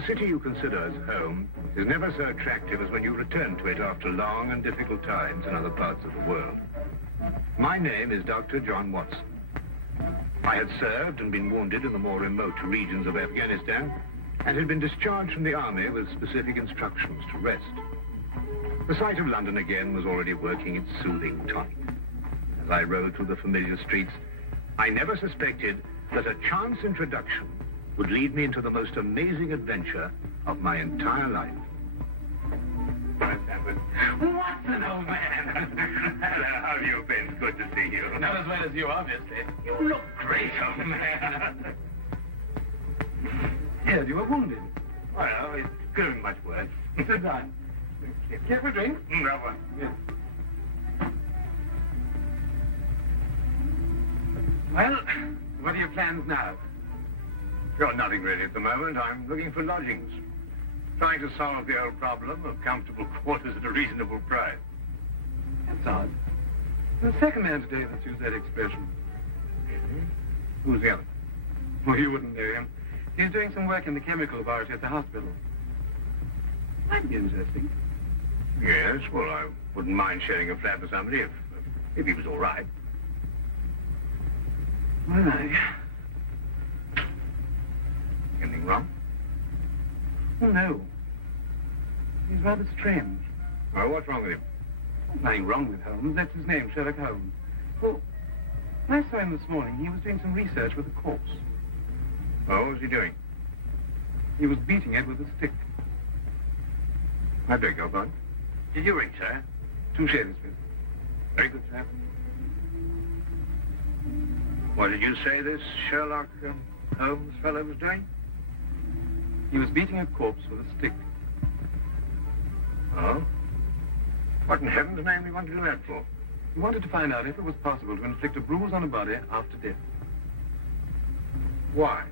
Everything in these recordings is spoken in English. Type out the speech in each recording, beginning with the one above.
The city you consider as home is never so attractive as when you return to it after long and difficult times in other parts of the world. My name is Dr. John Watson. I had served and been wounded in the more remote regions of Afghanistan and had been discharged from the army with specific instructions to rest. The sight of London again was already working its soothing tonic. As I rode through the familiar streets, I never suspected that a chance introduction would lead me into the most amazing adventure of my entire life. Watson, old man. Hello, how have you been? Good to see you. Not as well as you, obviously. You look great, old man. Yes, you were wounded. Well, it couldn't be much worse. Sit down. Care for a drink? No one. Yes. Well, what are your plans now? Got nothing really at the moment. I'm looking for lodgings. Trying to solve the old problem of comfortable quarters at a reasonable price. That's odd. The second man today that's used that expression. Who's the other? Well, you wouldn't know him. He's doing some work in the chemical laboratory at the hospital. Might be interesting. Yes, well, I wouldn't mind sharing a flat with somebody if he was all right. Well, Anything wrong? Oh, no. He's rather strange. Oh, what's wrong with him? Nothing wrong with Holmes. That's his name, Sherlock Holmes. Well, I saw him this morning. He was doing some research with a corpse. Oh, what was he doing? He was beating it with a stick. I beg your pardon. Did you ring, sir? 2 shillings, please. Very good, sir. What did you say this Sherlock Holmes fellow was doing? He was beating a corpse with a stick. Oh? What in heaven's name do you want to do that for? He wanted to find out if it was possible to inflict a bruise on a body after death. Why?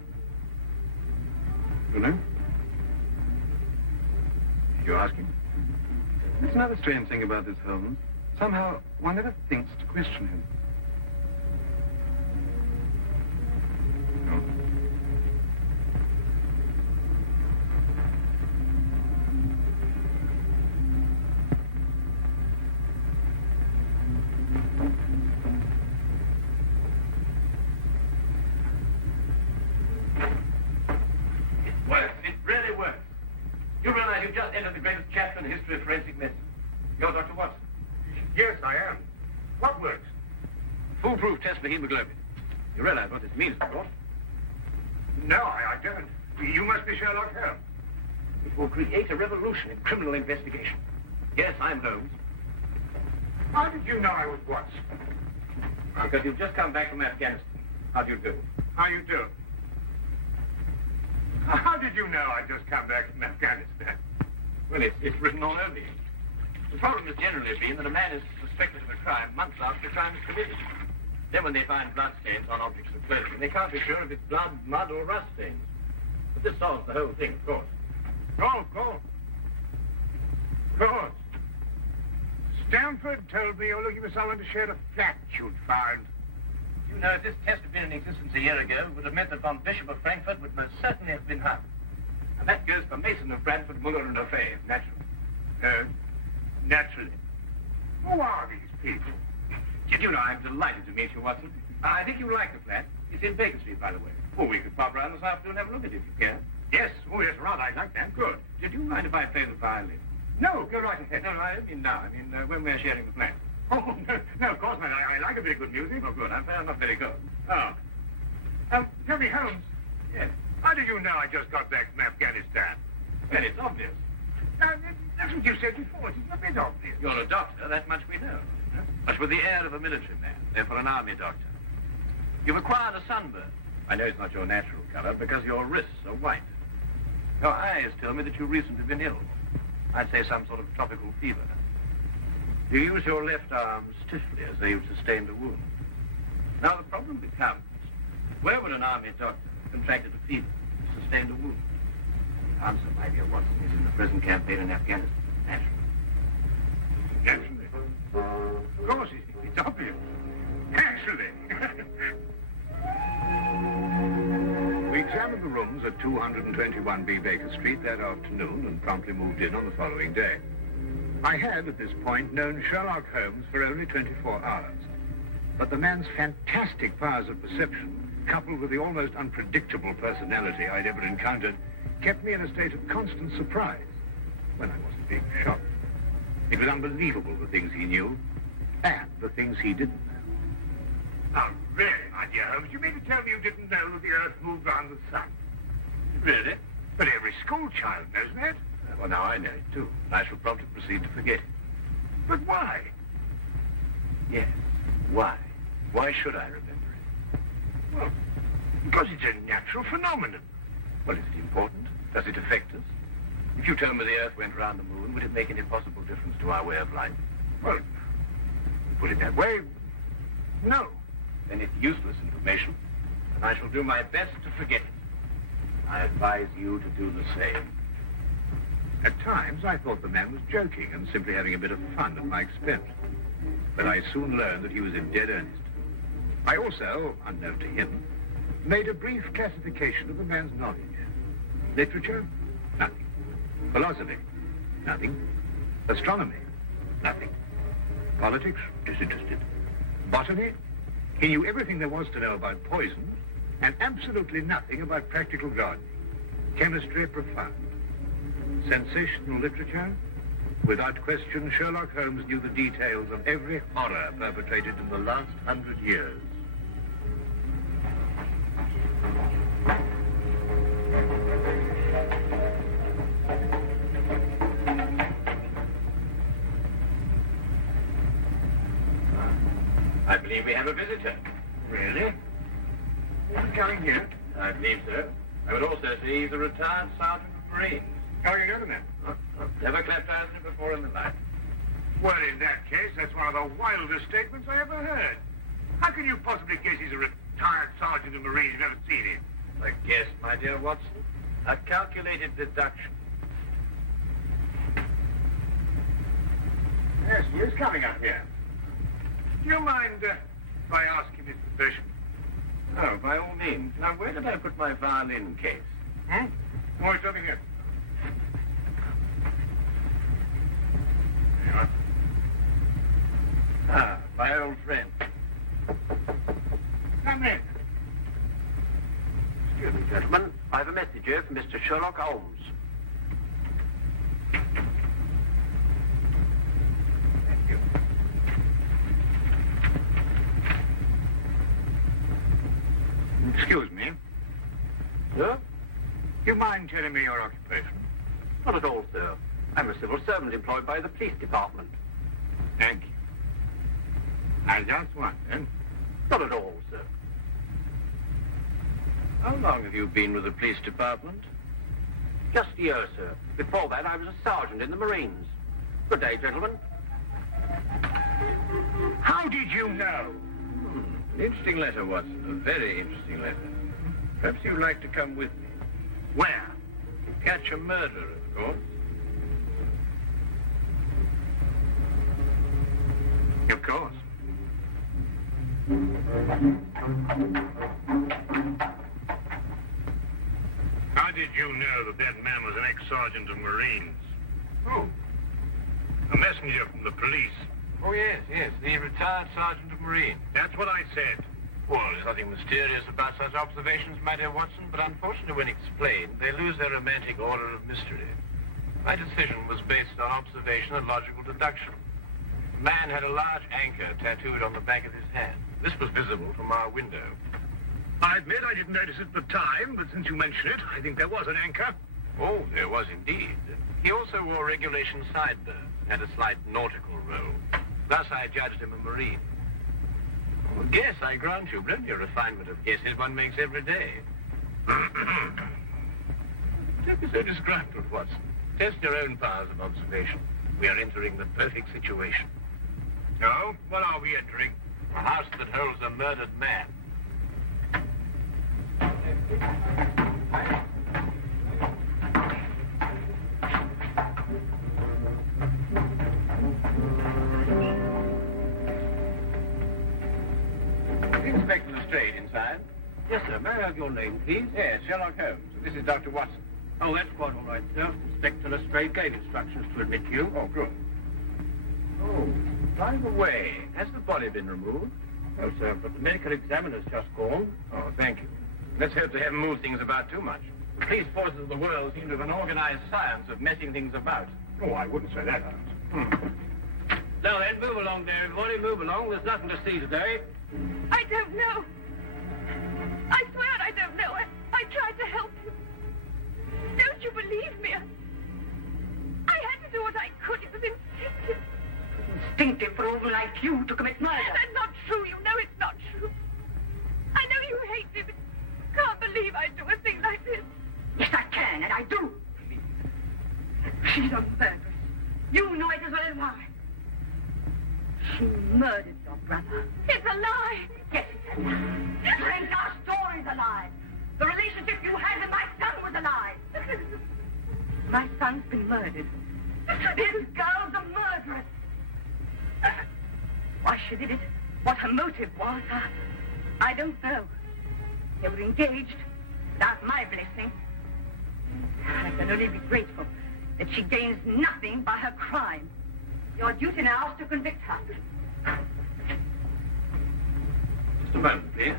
You know? You asking? That's another strange thing about this Holmes. Somehow, one never thinks to question him. No. It works. It really works. You realize you've just entered the greatest chapter in the history of forensic medicine. You're Dr. Watson. Yes, I am. What works? Foolproof test for hemoglobin. You realize what this means, of course. No, I don't. You must be Sherlock Holmes. It will create a revolution in criminal investigation. Yes, I'm Holmes. How did you know I was Watson? Because you've just come back from Afghanistan. How do you do? How you do? How did you know I'd just come back from Afghanistan? Well, it's written all over you. The problem has generally been that a man is suspected of a crime months after the crime is committed. Then when they find bloodstains on objects of clothing, they can't be sure if it's blood, mud, or rust stains. But this solves the whole thing, of course. Oh, of course. Of course. Stanford told me you're looking for someone to share a flat you'd found. You know, if this test had been in existence a year ago, it would have meant that von Bishop of Frankfurt would most certainly have been hung. And that goes for Mason of Bradford, Muller, and O'Fay, naturally. Naturally. Who are these people? Did you know, I'm delighted to meet you, Watson. I think you'll like the flat. It's in Baker Street, by the way. Oh, we could pop round this afternoon and have a look at it if you care. Yes. Oh, yes, rather. I'd like that. Good. Did you mind if I play the violin? No, go right ahead. No, I don't mean now. I mean when we're sharing the flat. Oh, no, of course not. I like a bit of good music. Oh, good. I'm not very good. Oh. Tell me, Holmes. Yes. How did you know I just got back from Afghanistan? Well, it's obvious. That's what you said before. It's a bit obvious. You're a doctor, that much we know. But with the air of a military man, therefore an army doctor. You've acquired a sunburn. I know it's not your natural color because your wrists are white. Your eyes tell me that you've recently been ill. I'd say some sort of tropical fever. You use your left arm stiffly as though you've sustained a wound. Now the problem becomes, where would an army doctor have contracted a fever, sustained a wound? The answer, my dear Watson, is in the present campaign in Afghanistan, naturally. Naturally. Of course, it's obvious. Naturally. We examined the rooms at 221B Baker Street that afternoon and promptly moved in on the following day. I had, at this point, known Sherlock Holmes for only 24 hours. But the man's fantastic powers of perception, coupled with the almost unpredictable personality I'd ever encountered, kept me in a state of constant surprise when I wasn't being shocked. It was unbelievable the things he knew and the things he didn't know. Oh, really, my dear Holmes? You mean to tell me you didn't know that the Earth moved around the sun? Really? But every school child knows that. Well, now I know it, too. And I shall promptly proceed to forget it. But why? Yes. Why? Why should I remember it? Well, because it's a natural phenomenon. Well, is it important? Does it affect us? If you told me the Earth went round the moon, would it make any possible difference to our way of life? Well, put it that way, no. Then it's useless information, and I shall do my best to forget it. I advise you to do the same. At times, I thought the man was joking and simply having a bit of fun at my expense. But I soon learned that he was in dead earnest. I also, unknown to him, made a brief classification of the man's knowledge. Literature? Nothing. Philosophy? Nothing. Astronomy? Nothing. Politics? Disinterested. Botany? He knew everything there was to know about poison and absolutely nothing about practical gardening. Chemistry? Profound. Sensational literature? Without question, Sherlock Holmes knew the details of every horror perpetrated in the last 100 years. I believe we have a visitor. Really? Who's coming here? I believe so. I would also say he's a retired sergeant of Marines. How do you know the man? Never clapped eyes on him before in the life. Well, in that case, that's one of the wildest statements I ever heard. How can you possibly guess he's a retired sergeant of Marines? You've never seen him. A guess, my dear Watson. A calculated deduction. Yes, he is coming up here. Do you mind if I ask him his position? Oh, by all means. Now, where did I put my violin case? Oh, it's over here. There you are. Ah, my old friend. Come in. Excuse me, gentlemen. I have a message here from Mr. Sherlock Holmes. Thank you. Excuse me. Sir? Do you mind telling me your occupation? Not at all, sir. I'm a civil servant employed by the police department. Thank you. I just wondered. Not at all, sir. How long have you been with the police department? Just a year, sir. Before that, I was a sergeant in the Marines. Good day, gentlemen. How did you know? An interesting letter, Watson. A very interesting letter. Perhaps you'd like to come with me. Where? To catch a murderer, of course. Of course. How did you know that that man was an ex-sergeant of Marines? Who? A messenger from the police. Oh, yes. The retired sergeant of Marines. That's what I said. Well, there's nothing mysterious about such observations, my dear Watson, but unfortunately, when explained, they lose their romantic order of mystery. My decision was based on observation and logical deduction. The man had a large anchor tattooed on the back of his hand. This was visible from our window. I admit I didn't notice it at the time, but since you mention it, I think there was an anchor. Oh, there was indeed. He also wore regulation sideburns and had a slight nautical roll. Thus, I judged him a Marine. Well, guess, I grant you, plenty of refinement of guesses one makes every day. Don't be so disgruntled, Watson. Test your own powers of observation. We are entering the perfect situation. No? What are we entering? A house that holds a murdered man. Inspector Lestrade inside. Yes, sir. May I have your name, please? Yes, Sherlock Holmes. This is Dr. Watson. Oh, that's quite all right, sir. Inspector Lestrade gave instructions to admit you. Oh, good. Oh, by the way, has the body been removed? No, sir, but the medical examiner's just called. Oh, thank you. Let's hope they haven't moved things about too much. The police forces of the world seem to have an organized science of messing things about. Oh, I wouldn't say that, Holmes. Now then, move along there, everybody. Move along. There's nothing to see today. I don't know. I swear I don't know. I tried to help you. Don't you believe me? I had to do what I could. It was instinctive. Instinctive for a woman like you to commit murder. That's not true. You know it's not true. I know you hate me, but you can't believe I'd do a thing like this. Yes, I can, and I do. She's a murderess. You know it as well as I. She murdered your brother. It's a lie. Yes, it's a lie. Frank, our story's a lie. The relationship you had with my son was a lie. My son's been murdered. This girl's a murderess. Why she did it, what her motive was, I don't know. They were engaged without my blessing. I can only be grateful that she gains nothing by her crime. Your duty now is to convict her. Just a moment, please.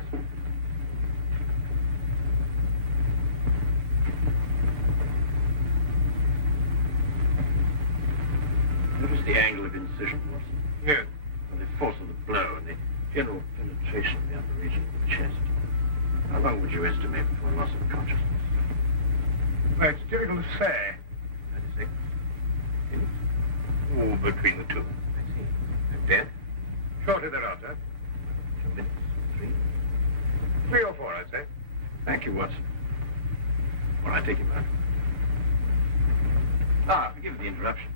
Notice the angle of incision, Watson. Yes. And the force of the blow and the general penetration of the upper region of the chest. How long would you estimate before loss of consciousness? Well, it's difficult to say. 96 minutes? Oh, between the two. I see. And dead? Shortly thereafter. 2 minutes. 3? 3 or 4, I'd say. Thank you, Watson. All right, take him out. Ah, forgive the interruption.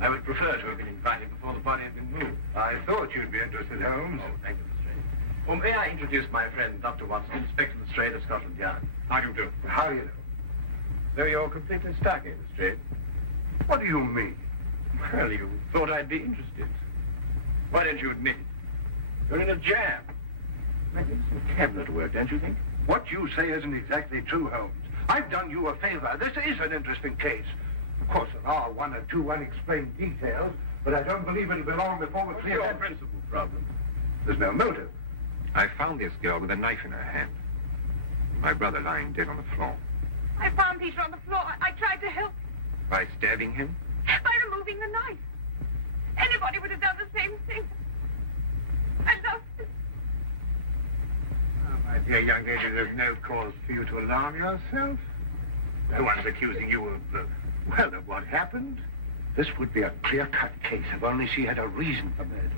I would prefer to have been invited before the body had been moved. I thought you'd be interested, Holmes. Oh, thank you, Lestrade. Well, may I introduce my friend, Dr. Watson, Inspector Lestrade of Scotland Yard? How do you do? How do you know? So you're completely stuck, eh, Lestrade? What do you mean? Well, you thought I'd be interested. Why don't you admit it? You're in a jam. That needs some cabinet work, don't you think? What you say isn't exactly true, Holmes. I've done you a favor. This is an interesting case. Of course, there are 1 or 2 unexplained details, but I don't believe it'll be long before we're What's clear. your principal problem? There's no motive. I found this girl with a knife in her hand. My brother lying dead on the floor. I found Peter on the floor. I tried to help By stabbing him? by removing the knife. Anybody would have done the same thing. I lost it. Oh, my dear young lady, there's no cause for you to alarm yourself. No one's accusing you of what happened. This would be a clear-cut case if only she had a reason for murdering.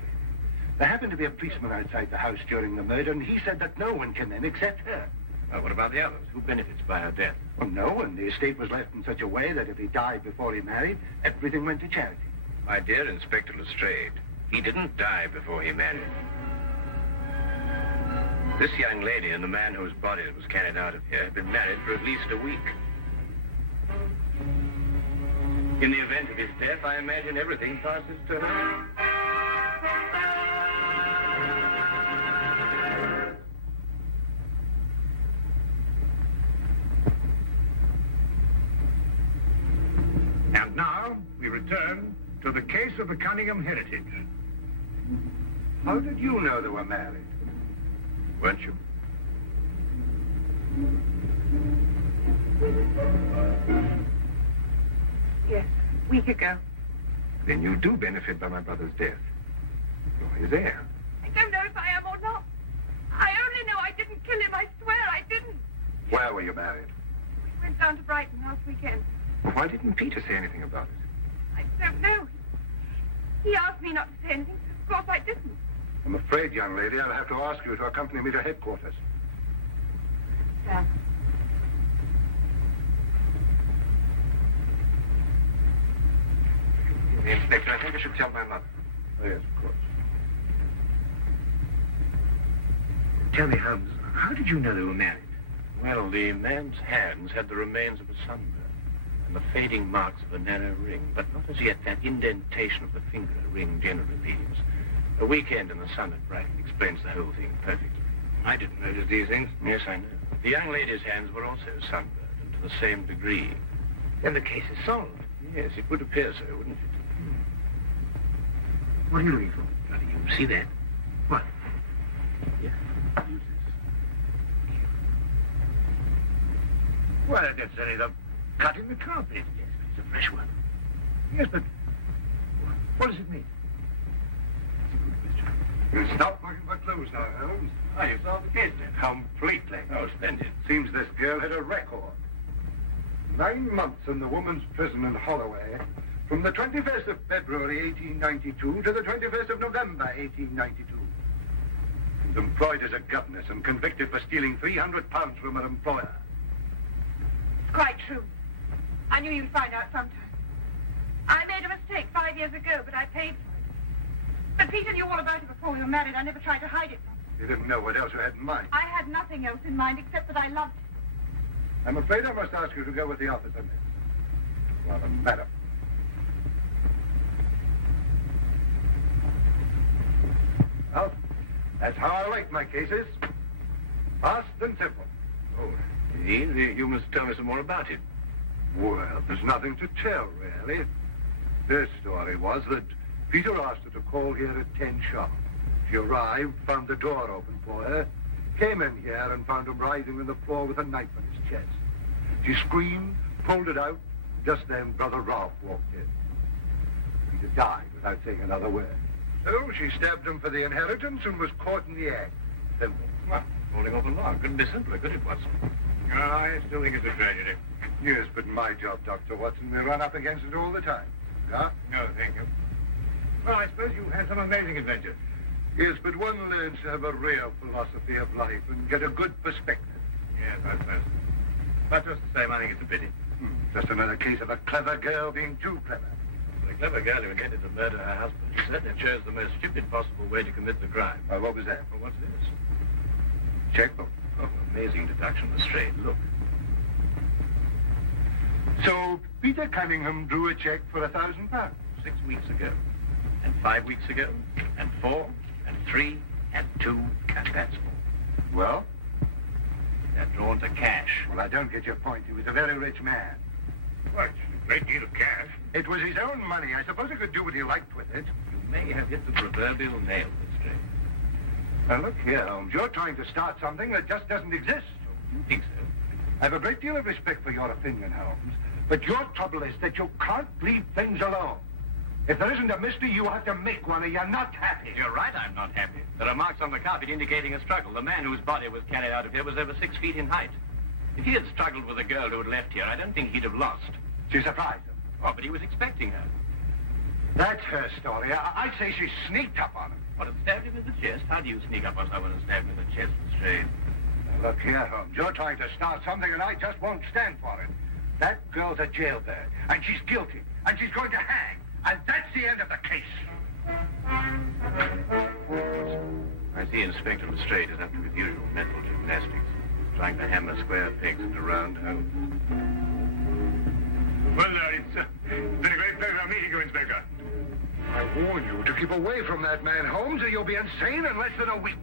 There happened to be a policeman outside the house during the murder, and he said that no one came in except her. Well, what about the others? Who benefits by her death? Well, no one. The estate was left in such a way that if he died before he married, everything went to charity. My dear Inspector Lestrade, he didn't die before he married. This young lady and the man whose body was carried out of here had been married for at least a week. In the event of his death, I imagine everything passes to her. And now we return to the case of the Cunningham heritage. How did you know they were married? Weren't you? Yes, a week ago. Then you do benefit by my brother's death. You're his heir. I don't know if I am or not. I only know I didn't kill him. I swear I didn't. Where were you married? We went down to Brighton last weekend. Well, why didn't Peter say anything about it? I don't know. He asked me not to say anything, so of course I didn't. I'm afraid, young lady, I'll have to ask you to accompany me to headquarters. Sam. The inspector, I think I should tell my mother. Oh, yes, of course. Tell me, Holmes, how did you know they were married? Well, the man's hands had the remains of a sunburn and the fading marks of a narrow ring, but not as yet that indentation of the finger a ring generally leaves. A weekend in the sun at Brighton explains the whole thing perfectly. I didn't notice these things. Yes, I know. The young lady's hands were also sunburned, and to the same degree. Then the case is solved. Yes, it would appear so, wouldn't it? What are you looking for? Now, do you see that? What? Yeah. Use this. Well, that's only the cut in the carpet. Yes, but it's a fresh one. Yes, but what does it mean? That's a good question. You stop looking for clues now, Holmes. Ah, you've solved the case, then. Completely. Oh, splendid. Seems this girl had a record. 9 months in the woman's prison in Holloway, from the 21st of February 1892 to the 21st of November 1892. She's employed as a governess and convicted for stealing £300 from her employer. It's quite true. I knew you'd find out sometime. I made a mistake 5 years ago, but I paid for it. But Peter knew all about it before we were married. I never tried to hide it from him. You didn't know what else you had in mind. I had nothing else in mind except that I loved him. I'm afraid I must ask you to go with the officer, miss. Well, madam. Well, that's how I like my cases. Fast and simple. Oh, indeed. You must tell me some more about it. Well, there's nothing to tell, really. Their story was that Peter asked her to call here at 10 sharp. She arrived, found the door open for her, came in here and found him writhing on the floor with a knife in his chest. She screamed, pulled it out. Just then, Brother Ralph walked in. Peter died without saying another word. So she stabbed him for the inheritance and was caught in the act. Simple. Well, holding off a log. Couldn't be simpler, could it, Watson? I still think it's a tragedy. Yes, but my job, Dr. Watson, we run up against it all the time. Yeah? No, thank you. Well, I suppose you've had some amazing adventures. Yes, but one learns to have a real philosophy of life and get a good perspective. Yes, I suppose. But just the same, I think it's a pity. Just another case of a clever girl being too clever. The clever girl who intended to murder her husband certainly chose the most stupid possible way to commit the crime. What was that? Well, what's this? Checkbook. Oh, amazing deduction, the straight. Look. So Peter Cunningham drew a check for £1,000. 6 weeks ago, and 5 weeks ago, and 4, and 3, and 2, and that's all. Well? They're drawn to cash. Well, I don't get your point. He was a very rich man. Well, it's a great deal of cash. It was his own money. I suppose he could do what he liked with it. You may have hit the proverbial nail, Miss Strait. Now, look here, Holmes. You're trying to start something that just doesn't exist. You think so? I have a great deal of respect for your opinion, Holmes. But your trouble is that you can't leave things alone. If there isn't a mystery, you have to make one, or you're not happy. You're right, I'm not happy. There are marks on the carpet indicating a struggle. The man whose body was carried out of here was over 6 feet in height. If he had struggled with a girl who had left here, I don't think he'd have lost. She surprised him. Oh, but he was expecting her. That's her story. I say she sneaked up on him. What, had stabbed him in the chest? How do you sneak up on someone and stab him in the chest, Miss Strait? Now, look here, Holmes. You're trying to start something, and I just won't stand for it. That girl's a jailbird, and she's guilty, and she's going to hang. And that's the end of the case. I see Inspector Lestrade is up to his usual mental gymnastics, trying to hammer square pegs into round holes. Well, it's been a great pleasure meeting you, Inspector. I warn you to keep away from that man, Holmes, or you'll be insane in less than a week.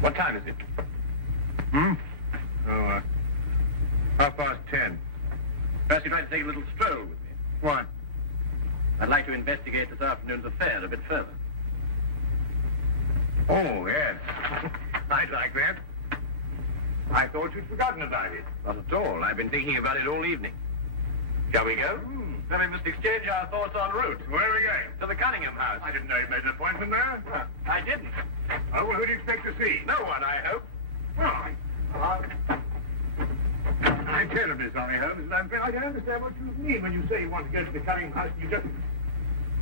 What time is it? Oh, 10:30. Perhaps you'd like to take a little stroll with me. What? I'd like to investigate this afternoon's affair a bit further. Oh, yes. I'd like that. I thought you'd forgotten about it. Not at all. I've been thinking about it all evening. Shall we go? Then we must exchange our thoughts en route. Where are we going? To the Cunningham house. I didn't know you made an appointment there. I didn't. Oh, well, who do you expect to see? No one, I hope. Well, I'm terribly sorry, Holmes, and I don't understand what you mean when you say you want to go to the Cunningham house.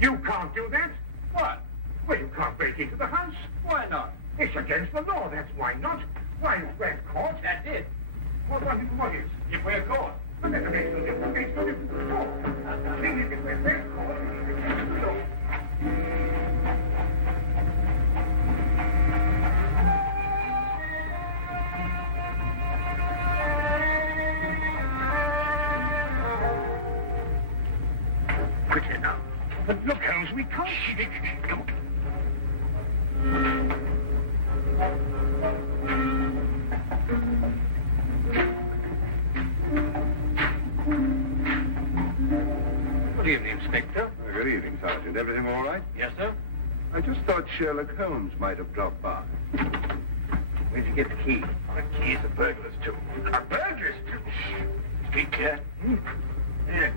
You can't do that. What? Well, you can't break into the house. Why not? It's against the law, that's why not. Why, if we're caught. That's it. What is? If we're caught. But that makes no difference. Makes no difference at all. The thing is, if we're caught, it's against the law. But look, Holmes, we can't... Come on. Good evening, Inspector. Good evening, Sergeant. Everything all right? Yes, sir? I just thought Sherlock Holmes might have dropped by. Where'd you get the key? The key's a burglar's too. A burglar's too? Speak clear. Yeah.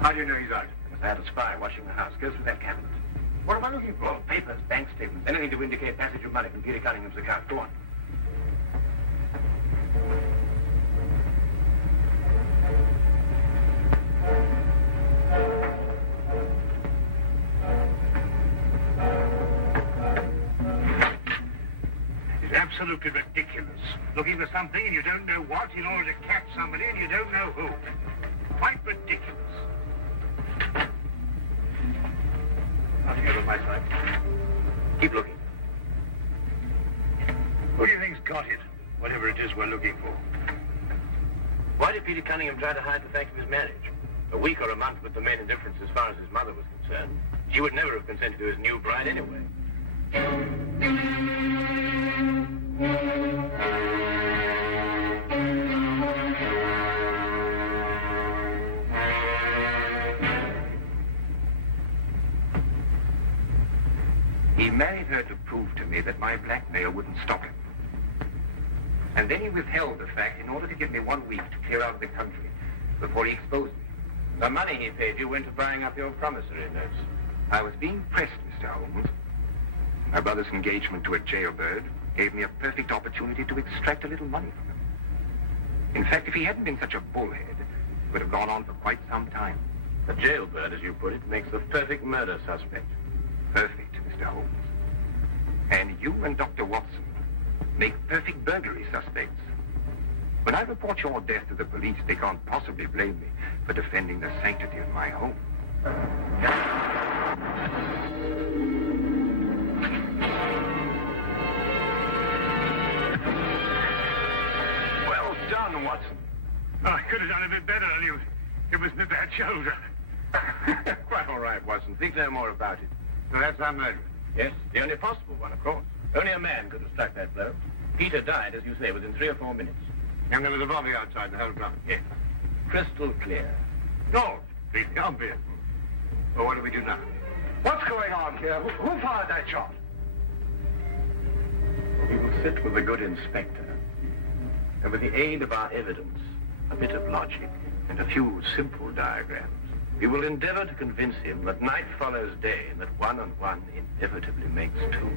How do you know he's out? Because I had a spy watching the house. Go through that cabinet. What am I looking for? Papers, bank statements, anything to indicate passage of money from Peter Cunningham's account. Go on. It's absolutely ridiculous. Looking for something and you don't know what in order to catch somebody and you don't know who. Quite ridiculous. Nothing over my side. Keep looking. Who do you think's got it? Whatever it is we're looking for. Why did Peter Cunningham try to hide the fact of his marriage? A week or a month with the main indifference as far as his mother was concerned. She would never have consented to his new bride anyway. He married her to prove to me that my blackmail wouldn't stop him. And then he withheld the fact in order to give me 1 week to clear out of the country before he exposed me. The money he paid you went to buying up your promissory notes. I was being pressed, Mr. Holmes. My brother's engagement to a jailbird gave me a perfect opportunity to extract a little money from him. In fact, if he hadn't been such a bullhead, it would have gone on for quite some time. The jailbird, as you put it, makes the perfect murder suspect. Perfect, Mr. Holmes. And you and Dr. Watson make perfect burglary suspects. When I report your death to the police, they can't possibly blame me for defending the sanctity of my home. Well done, Watson. Oh, I could have done a bit better. It was my bad shoulder. Quite all right, Watson. Think no more about it. So that's our murder. Yes, the only possible one, of course. Only a man could have struck that blow. Peter died, as you say, within 3 or 4 minutes. And there was a body outside the whole time. Yes. Crystal clear. No, completely obvious. Well, what do we do now? What's going on here? Who fired that shot? We will sit with the good inspector, and with the aid of our evidence, a bit of logic, and a few simple diagrams, we will endeavor to convince him that night follows day, and that 1 and 1 inevitably makes 2.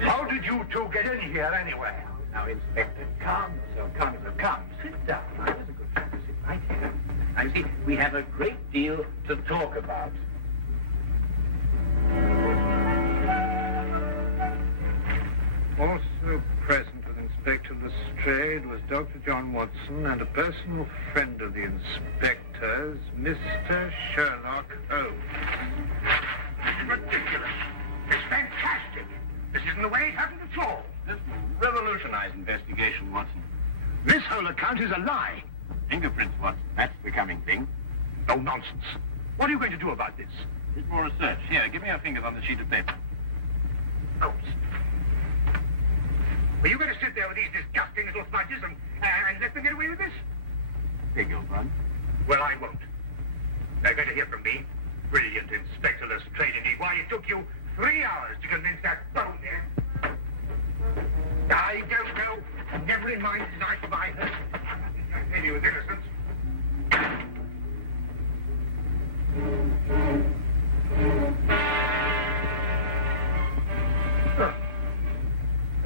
How did you two get in here anyway? Now, Inspector, calm yourself, calm yourself. Come, sit down. Now, here's a good friend to sit right here. Now, you see, we have a great deal to talk about. Also present with Inspector Lestrade was Dr. John Watson and a personal friend of the inspector's, Mr. Sherlock Holmes. Ridiculous. It's fantastic. This isn't the way it happened at all. This will revolutionize investigation, Watson. This whole account is a lie. Fingerprints, Watson. That's the coming thing. No nonsense. What are you going to do about this? Bit more research. Here, give me your fingers on the sheet of paper. Holmes. Are you going to sit there with these disgusting little smudges and let them get away with this? Beg your pardon? Well, I won't. They're going to hear from me. Brilliant Inspector Lestrade, indeed. Why, it took you 3 hours to convince that bonehead. I don't know. Never in mind his life have I heard. I tell you with innocence.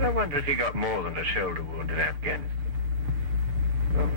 I wonder if he got more than a shoulder wound in Afghanistan. Oh.